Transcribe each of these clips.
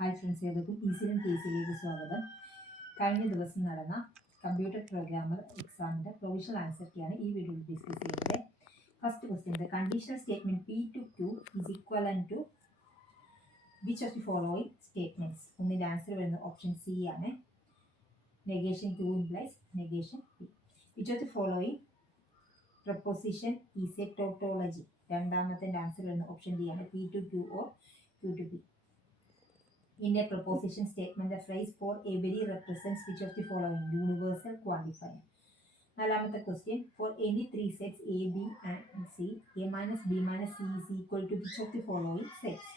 Hi friends, ഏവർക്കും ഈസിലും കേസിലേക്ക് സ്വാഗതം. കഴിഞ്ഞ ദിവസം നടന്ന കമ്പ്യൂട്ടർ പ്രോഗ്രാമർ എക്സാമിൻ്റെ പ്രൊവിഷണൽ ആൻസർ കീയാണ് ഈ വീഡിയോയിൽ ഡിസ്കസ് ചെയ്യുന്നത്. First question, the conditional statement P to Q is equivalent to which of the following statements? ഒന്നിൻ്റെ ആൻസർ വരുന്നത് ഓപ്ഷൻ സി ആണ്. Negation Q implies negation P. Which of the following proposition is a tautology? രണ്ടാമത്തെ answer വരുന്നത് option D ആണ്, P to Q or Q to P. In a proposition statement, the phrase for every represents which of the following universal quantifier? നാലാമത്തെ question, for any three sets A, B and C, A minus B minus C is equal to which of the following sets?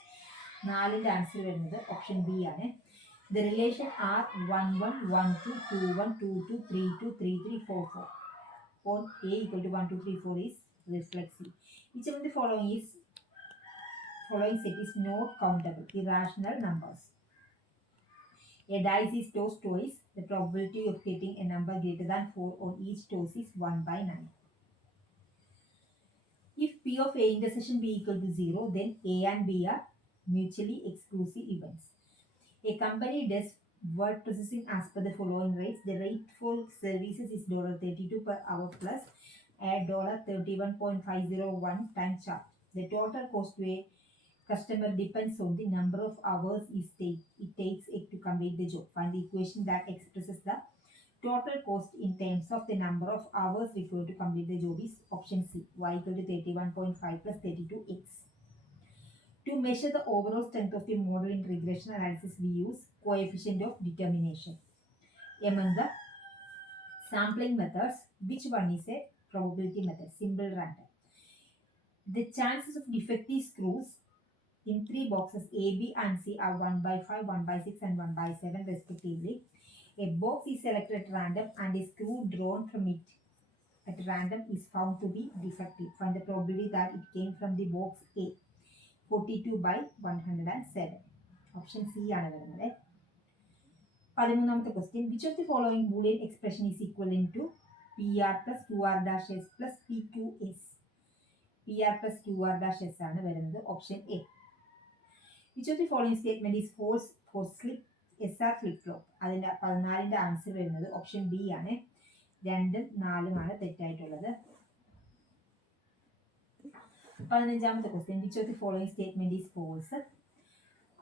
നാലിൻ്റെ answer വരുന്നത് option B ആണ്. The relation are 1 1 1 2 2 1 2 2 3 2 3 3 4 4. For A equal to 1 2 3 4 is reflexive. Which of the following set is not countable? Irrational numbers. A dice is tossed twice. The probability of getting a number greater than 4 on each toss is 1 by 9. If P of A intersection B equal to 0, then A and B are mutually exclusive events. A company does word processing as per the following rates. The rate for services is $32 per hour plus a $31.501 time charge. The total cost to a customer depends on the number of hours it takes it to complete the job. Find the equation that expresses the total cost in terms of the number of hours required to complete the job is option C, y equal to 31.5 plus 32x. To measure the overall strength of the model in regression analysis, we use coefficient of determination. Among the sampling methods, which one is a probability method? Simple random. The chances of defective screws in three boxes A, B and C are 1 by 5, 1 by 6 and 1 by 7 respectively. A box is selected at random and a screw drawn from it at random is found to be defective. Find the probability that it came from the box A. 42 by 107. Option C ആണ് വരുന്നത്. 13ാമത്തെ question, which of the following Boolean expression is equivalent to PR plus QR dash S plus PQS? PR plus QR dash S ആണ് വരുന്നത് option A. Which of the following statement is false for slip SR flip flop? അതിൻ്റെ 14ൻ്റെ answer വരുന്നത് option B ആണ്. 2ഉം 4ഉമാണ് തെറ്റായിട്ടുള്ളത്. 15ാമത്തെ question, which of the following statement is false?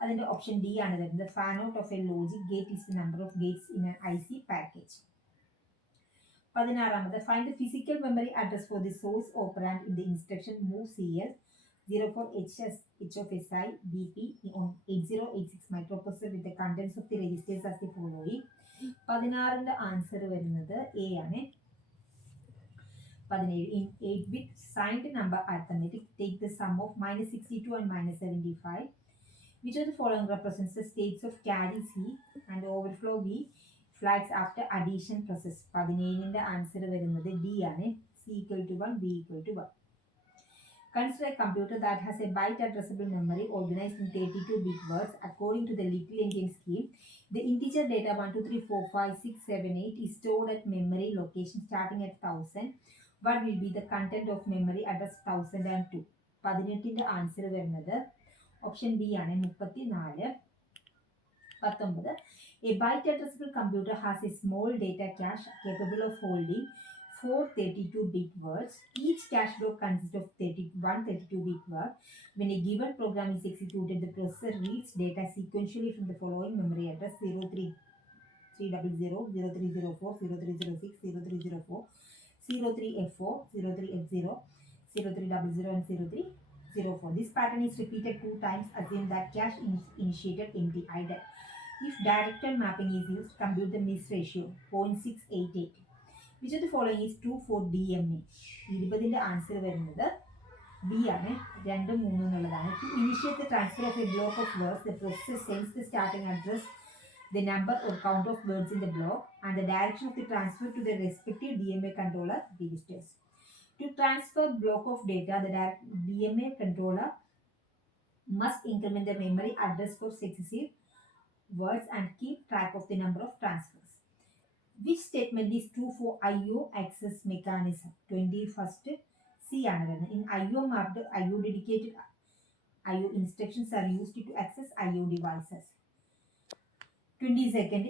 അതിൻ്റെ option D ആണ് വരുന്നത്. Fan out of A logic gate is the number of gates in an IC package. 16ാമത്, find the physical memory address for the source operand in the instruction move CL 04HS H of SI BP on 8086 microprocessor with the contents of the registers as the following. 16ന്റെ answer വരുന്നത് A ആണ്. 17, in 8-bit signed number arithmetic, take the sum of -62 and -75. Which of the following represents the states of carry C and overflow B flags after addition process? 17ന്റെ answer വരുന്നത് D ആണ്. C equal to 1, B equal to 1. Consider a computer that has a byte addressable memory organized in 32-bit words according to the little endian scheme. The integer data 1 2 3 4 5 6 7 8 is stored at memory location starting at 1000. What will be the content of memory address 1002? 18ന്റെ answer വരുന്നത് option B ആണ്, 34. 19, a byte addressable computer has a small data cache capable of holding 4 32-bit words. Each cache block consists of 1 32-bit word. When a given program is executed, the processor reads data sequentially from the following memory address: 03300, 0304, 0306, 0304, 03F4, 03F0, 0300 and 0304. This pattern is repeated 2 times. Assume that cache is initiated empty idle. If directed mapping is used, compute the miss ratio 0.688. Which of the following is true for DMA? 20ന്റെ answer വരുന്നത് B ആണ്. 2 3 എന്നുള്ളതാണ്. To initiate the transfer of a block of words, the processor sends the starting address, the number or count of words in the block, and the direction of the transfer to the respective DMA controller registers. To transfer block of data, the DMA controller must increment the memory address for successive words and keep track of the number of transfers. Which statement is true for IO access mechanism? 21st C ആണ് വരുന്നത്. In IO mapped, IO dedicated IO instructions are used to access IO devices. 22nd,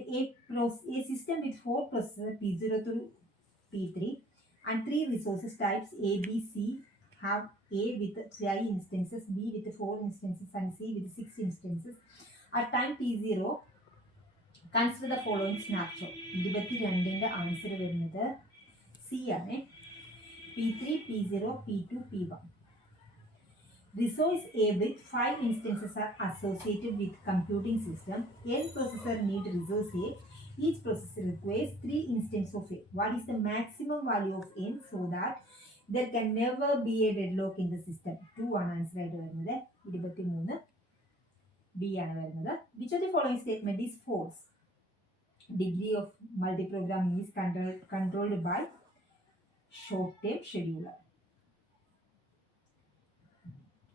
a system with 4 processors P0 to P3 and 3 resources types A, B, C have A with 5 instances, B with 4 instances and C with 6 instances. At time T0, consider the following snapshot. 22ന്റെ answer വരുന്നത് C ആണ്. P3, P0, P2, P1. Resource A with 5 instances are associated with computing system. N processor need resource A. Each processor requires 3 instances of A. What is the maximum value of N so that there can never be a deadlock in the system? 2 ആണ് answer ആയിട്ട് വരുന്നത്. 23 B ആണ് വരുന്നത്. Which of the following statement is false? Degree of multiprogramming is controlled by short-term scheduler.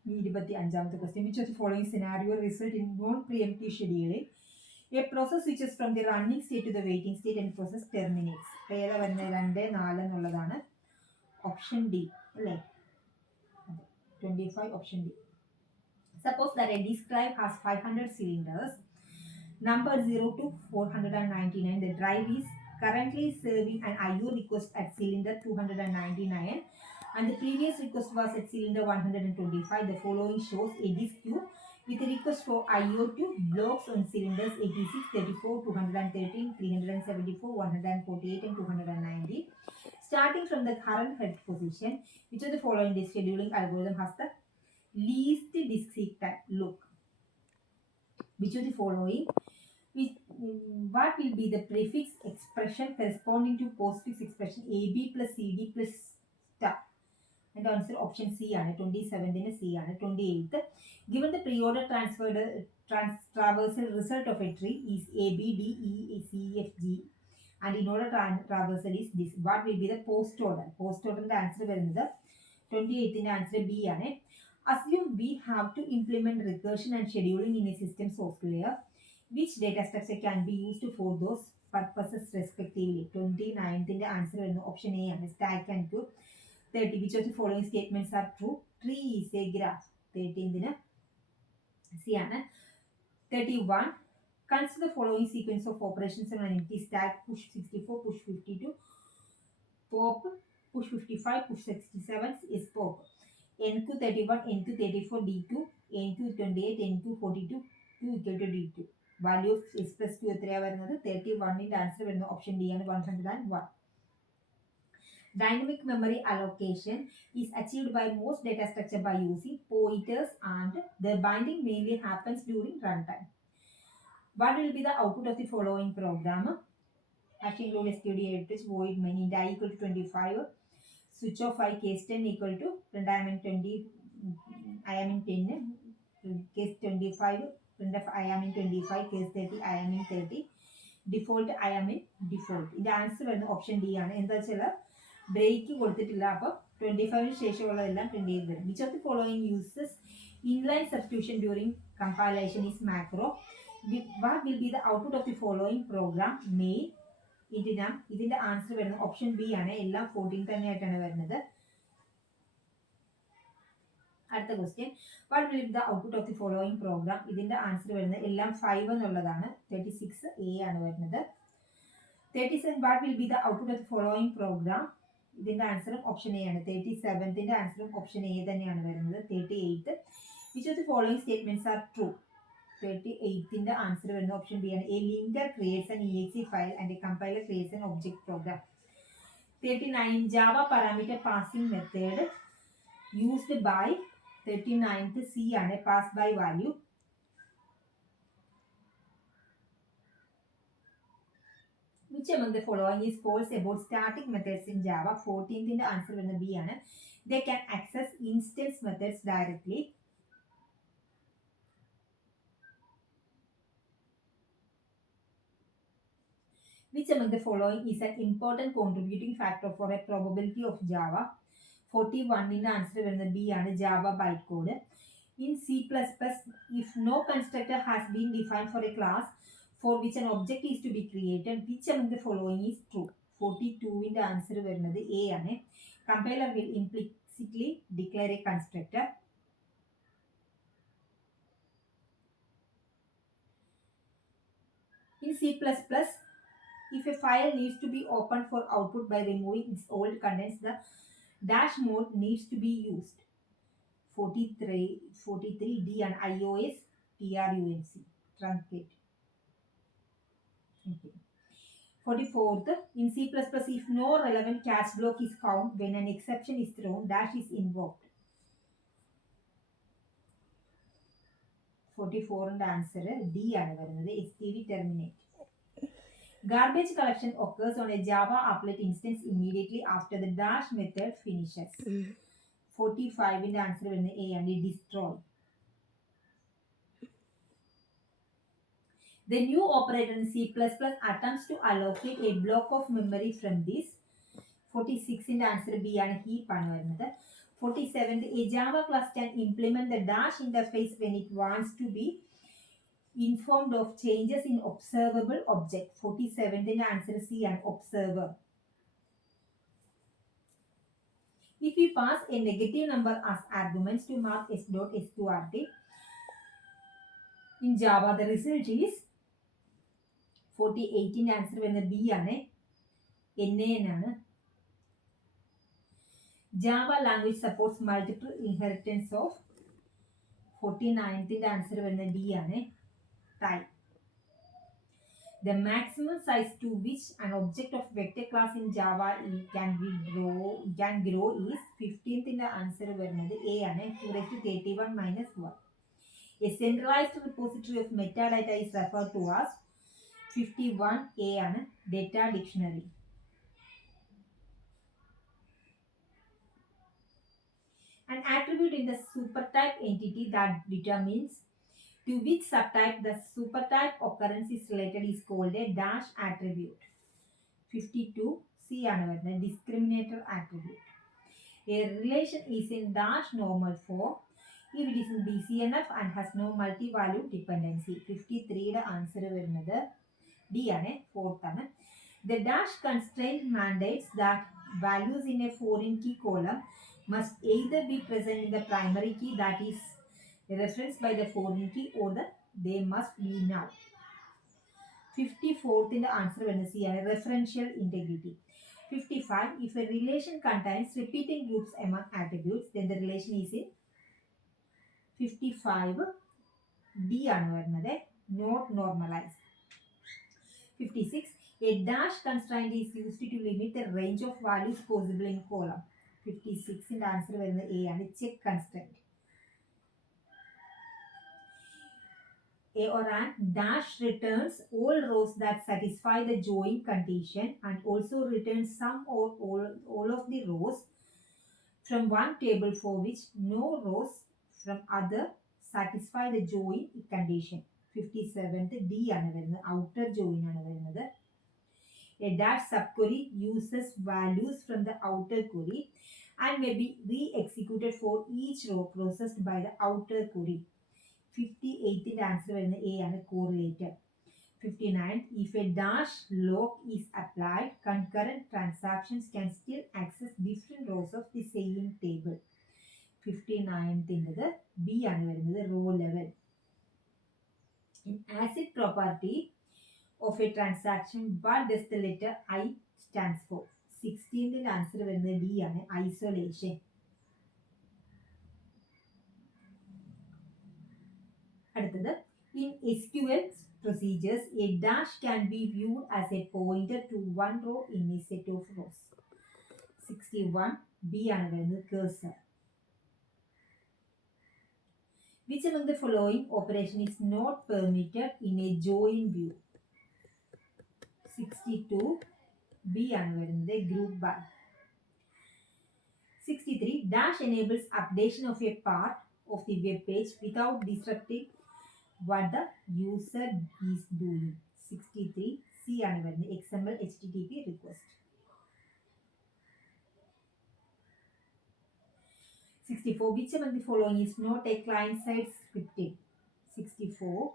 25th question. Which of the following scenario result in non-preemptive scheduling? A process switches from the running state to the waiting state and process terminates. ഏതാ വരുന്നത് 2, 4 എന്നുള്ളതാണ്. Option D അല്ലേ? 25 option D. Suppose that a disk drive has 500 cylinders, number 0 to 499. The drive is currently serving an IO request at cylinder 299 and the previous request was at cylinder 125. The following shows a disk queue with a request for IO to blocks on cylinders 86, 34, 213, 374, 148 and 290. Starting from the current head position, which of the following disk scheduling algorithm has the least disk seek time? Look. Which of the following? What will be the prefix expression corresponding to postfix expression AB plus CD plus star? And answer option C ആണ്. 27th C ആണ്. 28th. Given the pre-order traversal result of a tree is A, B, D, E, C, F, G and in order traversal is this. What will be the post order? Post order answer വരുന്നത് 28th answer B ആണ്. Assume we have to implement recursion and scheduling in a system software. Which data structure can be used for those purposes respectively? 29th answer വരുന്നത് option A ആണ്. Stack and queue. 30. Which of the following statements are true? Tree is a graph. 13th C ആണ്. 31. Consider the following sequence of operations on an empty stack. Push 64, push 52, pop, push 55, push 67 is pop. NQ 31, NQ 34, D2, NQ 28, NQ 42, 2 equal to D2. Value of S plus Q എത്രയാ വരുന്നത്? 31 answer വരുന്നത് option D ആണ്. 101. Dynamic memory allocation is achieved by most data structure by using pointers and the binding mainly happens during runtime. What will be the output of the following program? Hash include std8 void main int I equal to 25, switch off I case 10 equal to print I am in 20, I am in 10, case 25, print of I am in 25, case 30, I am in 30, default I am in default. The answer is option D ആണ്. എന്താ വെച്ചാൽ break കൊടുത്തിട്ടില്ല. അപ്പോൾ 25 ശേഷമുള്ളതെല്ലാം print ചെയ്ത് വരും. Which of the following uses inline substitution during compilation is macro? What will be the output of the following program? Main ഇതിനാ ഇതിന്റെ answer വരുന്നത് ഓപ്ഷൻ ബി ആണ്. എല്ലാം 14 തന്നെയായിട്ടാണ് വരുന്നത്. അടുത്ത question. What will be the output of the following program? ഇതിന്റെ answer വരുന്നത് എല്ലാം 5 എന്നുള്ളതാണ്. 36 എ ആണ് വരുന്നത്. 37. What will be the output of the following program? ഇതിന്റെ ആൻസറും ഓപ്ഷൻ എ ആണ്. 37ന്റെ ആൻസറും ഓപ്ഷൻ എ തന്നെയാണ് വരുന്നത്. 38. Which of the following statements are true? 38ന്റെ ആൻസർ വരുന്നത് ഓപ്ഷൻ ബി ആണ്. A linker creates an exe file and a compiler creates an object program. 39. Java parameter passing method used by 39th C ആണ്. Pass by value. Which among the following is false about static methods in Java? 14th answer വരുന്നത് B ആണ്. They can access instance methods directly. Which among the following is an important contributing factor for a probability of Java? 41 answer വരുന്നത് B ആണ്. Java bytecode. In C++, if no constructor has been defined for a class for which an object is to be created, which among the following is true? 42 answer വരുന്നത് A ആണ്. Compiler will implicitly declare a constructor. In C++, if a file needs to be opened for output by removing its old contents, the dash mode needs to be used. 43D and iOS trunc truncate. Okay. 44th, in C++, if no relevant catch block is found when an exception is thrown, dash is invoked. 44 ന്റെ answer D ആണ് വരുന്നത്. std terminate. Garbage collection occurs on a Java applet instance immediately after the dash method finishes. 45 ന്റെ answer വരുന്നത് A ആണ്, destroy. The new operator in C++ attempts to allocate a block of memory from this. 46 ന്റെ answer B ആണ്, heap ആണ് വരുന്നത്. 47th, a Java class can implement the dash interface when it wants to be informed of changes in observable object. 47th ന്റെ answer C ആണ്, observer. If we pass a negative number as arguments to mark s.sqrt in Java, the result is 48 ന്റെ answer വരുന്നത് B ആണ്, NaN ആണ്. Java language supports multiple inheritance of. 49th ന്റെ answer വരുന്നത് D ആണ്, type. The maximum size to which an object of vector class in Java can grow is. 15th ന്റെ answer വരുന്നത് A ആണ്, 2 raised to 31 - 1. A centralized repository of metadata is referred to as. 51 A ആണ്, data dictionary. An attribute in the supertype entity that determines to which subtype the supertype occurrence is related is called a dash attribute. 52 C ആണ് വരുന്നത്, discriminator attribute. A relation is in dash normal form if it is in BCNF and has no multi-value dependency. 53 യുടെ answer വരുന്നത് D ആണ്, 4th ആണ്. The dash constraint mandates that values in a foreign key column must either be present in the primary key that is referenced by the foreign key or they must be null. 54th ന്റെ answer വരുന്നത് C ആണ്, referential integrity. 55, if a relation contains repeating groups among attributes, then the relation is in. 55 D ആണ് വരുന്നത്, not normalized. 56, a dash constraint is used to limit the range of values possible in column. 56 ന്റെ answer വരുന്നത് A ആണ്, check constraint. A or an dash returns all rows that satisfy the join condition and also returns some or all of the rows from one table for which no rows from other satisfy the join condition. 57th D ആണ് വരുന്നത്, outer join ആണ് വരുന്നത്. A dash subquery uses values from the outer query and may be re-executed for each row processed by the outer query. 58th ന്റെ answer വരുന്നത് A ആണ്, correlated. 59, if a dash lock is applied, concurrent transactions can still access different rows of the same table. 59th ന്റെ B ആണ് വരുന്നത്, row level. In ACID property of a transaction, what does the letter I stands for? 16th ന്റെ answer വരുന്നത് D ആണ്, isolation. അടുത്തത്, in SQL procedures, a dash can be viewed as a pointer to one row in a set of rows. 61 B ആണ് വരുന്നത്, cursor. Which among the following operation is not permitted in a join view? 62 B ആണ് വരുന്നത്, group by. 63, dash enables updation of a part of the web page without disrupting what the user is doing. 63 C ആണ് വരുന്നത്, XML HTTP request. 64, which among the following is not a client side scripting? 64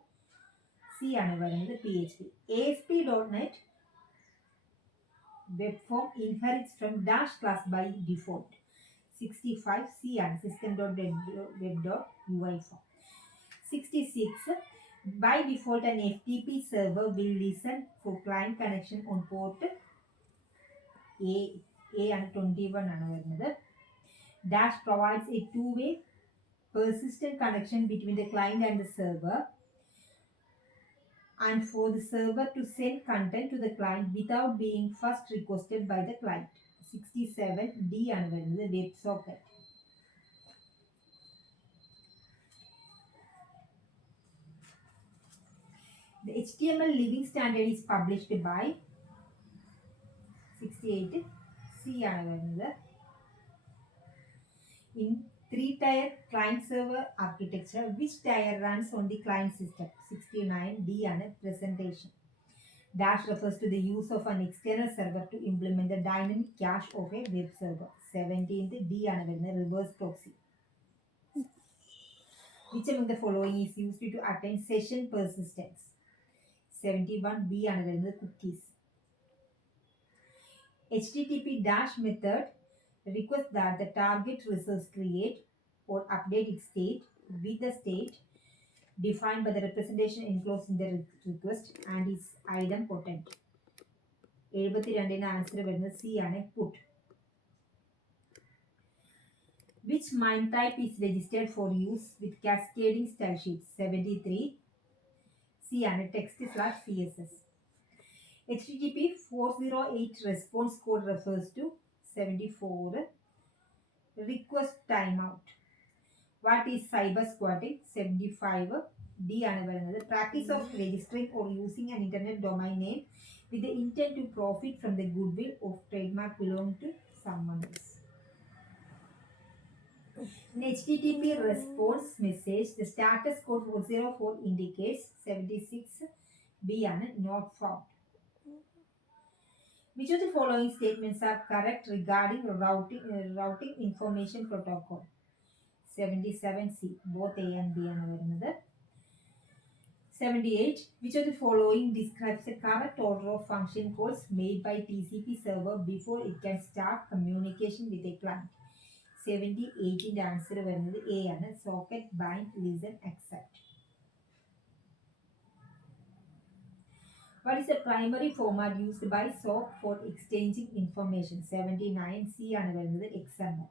C ആണ് വരുന്നത്, PHP. ASP.NET web form inherits from dash class by default. 65 C ആണ്, system.web.ui form. 66, By default, an FTP server will listen for client connection on port A and 21. Dash provides a two-way persistent connection between the client and the server, and for the server to send content to the client without being first requested by the client. 67D and the WebSocket. The HTML living standard is published by 68C and in three-tier client-server architecture, which tier runs on the client system. 69D and presentation. Dash refers to the use of an external server to implement the dynamic cache of a web server. 17th D and reverse proxy. Which among the following is used to attain session persistence? 71B and cookies. HTTP dash method requests that the target resource create or update its state with the state defined by the representation enclosed in the request and is idempotent. 72 answer വരുന്നത് C ആണ് put. Which MIME type is registered for use with cascading style sheets? 73 C ആണ് text/CSS. HTTP 408 response code refers to 74 request timeout. What is cyber squatting? 75 D ആണ് പറയുന്നത് practice of registering or using an internet domain name with the intent to profit from the goodwill of trademark belonging to someone else. In HTTP response message, the status code 404 indicates 76 B and not found. Which of the following statements are correct regarding routing information protocol? 77C. Both A and B are another. 78. Which of the following describes the correct order of function calls made by TCP server before it can start communication with a client? 78 in the answer വരുന്നത് A ആണ്. Socket, bind, listen, accept. What is the primary format used by SOAP for exchanging information? 79 C ആണ് വരുന്നത് XML.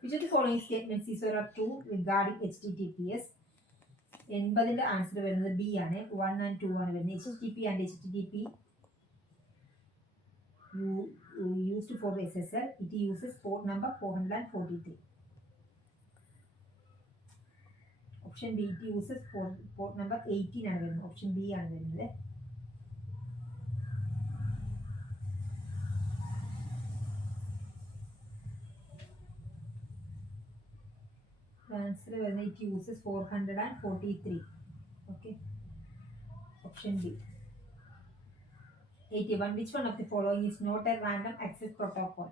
Which of the following statements is or true regarding HTTPS? 80 answer വരുന്നത് B ആണ്. 1 and 2 ആണ് വരുന്നത്. HTTP and HTTP used for SSL. It uses port number 443. Option B, it uses port number 18 ആണ് വരുന്നത്. Option B ആണ് വരുന്നത്. Answer വരുന്നത് it uses 443. Okay. Option B. 81. Which one of the following is not a random access protocol?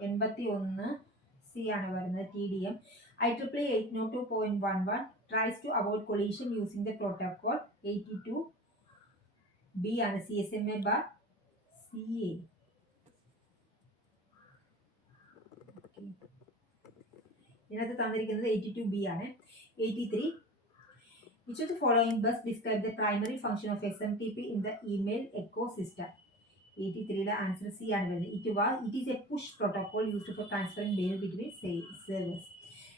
81 C ആണ് വരുന്നത് TDM. IEEE 802.11 tries to avoid collision using the protocol. 82 B ആണ് CSMA bar CA. ഇതിനകത്ത് തന്നിരിക്കുന്നത് 82 B ആണ്. 83. Which of the following best describe the primary function of SMTP in the email ecosystem? 83 answer C ആണ് വരുന്നത്. It is a push protocol used for transferring mail between servers.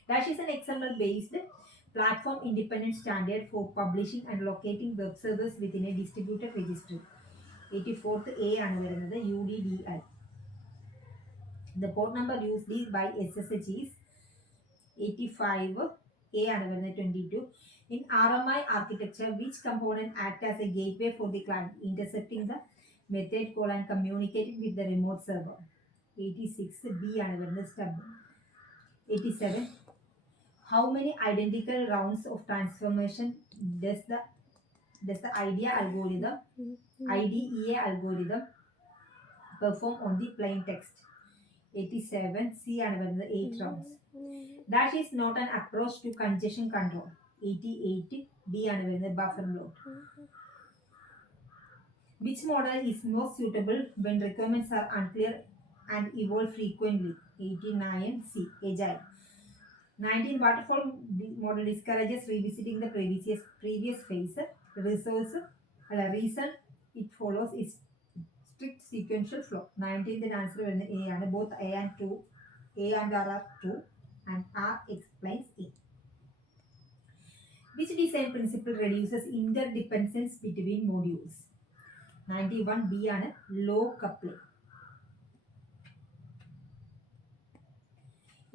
Dash is an XML based platform independent standard for publishing and locating web servers within a distributed registry. 84th A ആണ് വരുന്നത് UDDI. The port number used by SSH is 85 A ആണ് വരുന്നത് 22. In RMI architecture, which component acts as a gateway for the client, intercepting the method call and communicating with the remote server? 86 B ആണ് വരുന്നത് stub. 87. How many identical rounds of transformation does the IDEA algorithm perform on the plain text? 87 C ആണ് വരുന്നത് 8 rounds. That is not an approach to congestion control. 88 B ആണ് വരുന്നത് buffer load. Which model is most suitable when requirements are unclear and evolve frequently? 89 C. Agile. 19 waterfall model discourages revisiting the previous phase. Reason it follows is strict sequential flow. 19th answer വരുന്നത് A ആണ്. Both A and R are true and R explains A. Which design principle reduces interdependence between modules? 91 B ആണ്. Low coupling.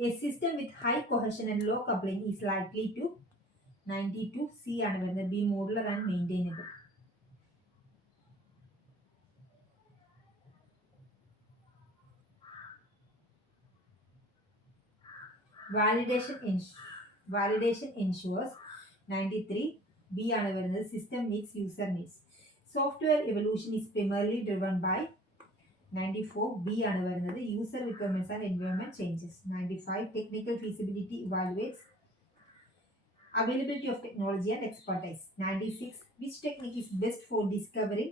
A system with high cohesion and low coupling is likely to 92 C ആണ് വരുന്നത്. Be modular and maintainable. Validation ensures 93 B ആണ് വരുന്നത്. System meets user needs. Software evolution is primarily driven by 94 B ആണ് വരുന്നത്. User requirements and environment changes. 95 technical feasibility evaluates availability of technology and expertise. 96 which technique is best for discovering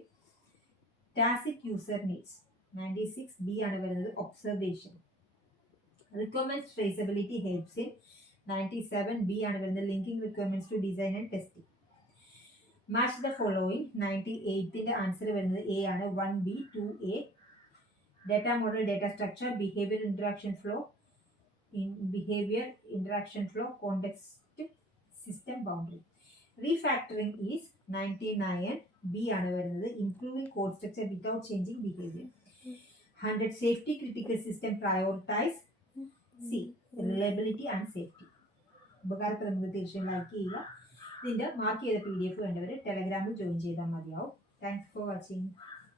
tacit user needs. 96 B ആണ് വരുന്നത്. Observation. Requirements traceability helps in 97 B ആണ് വരുന്നത്. Linking requirements to design and testing. Match the following. 98ന്റെ answer വരുന്നത് A ആണ്. 1B 2A. Data model, data structure, behavior interaction flow, context, system boundary. Refactoring is 99 B ആണ് വരുന്നത്. Improving code structure without changing behavior. 100 safety critical system prioritize C. Reliability and safety. ഉപകാരപ്പെടുന്നത് തീർച്ചയായും like ചെയ്യുക. ഇതിൻ്റെ mark ചെയ്ത PDF വേണ്ടവർ ടെലഗ്രാമിൽ join ചെയ്താൽ മതിയാവും. Thanks for watching.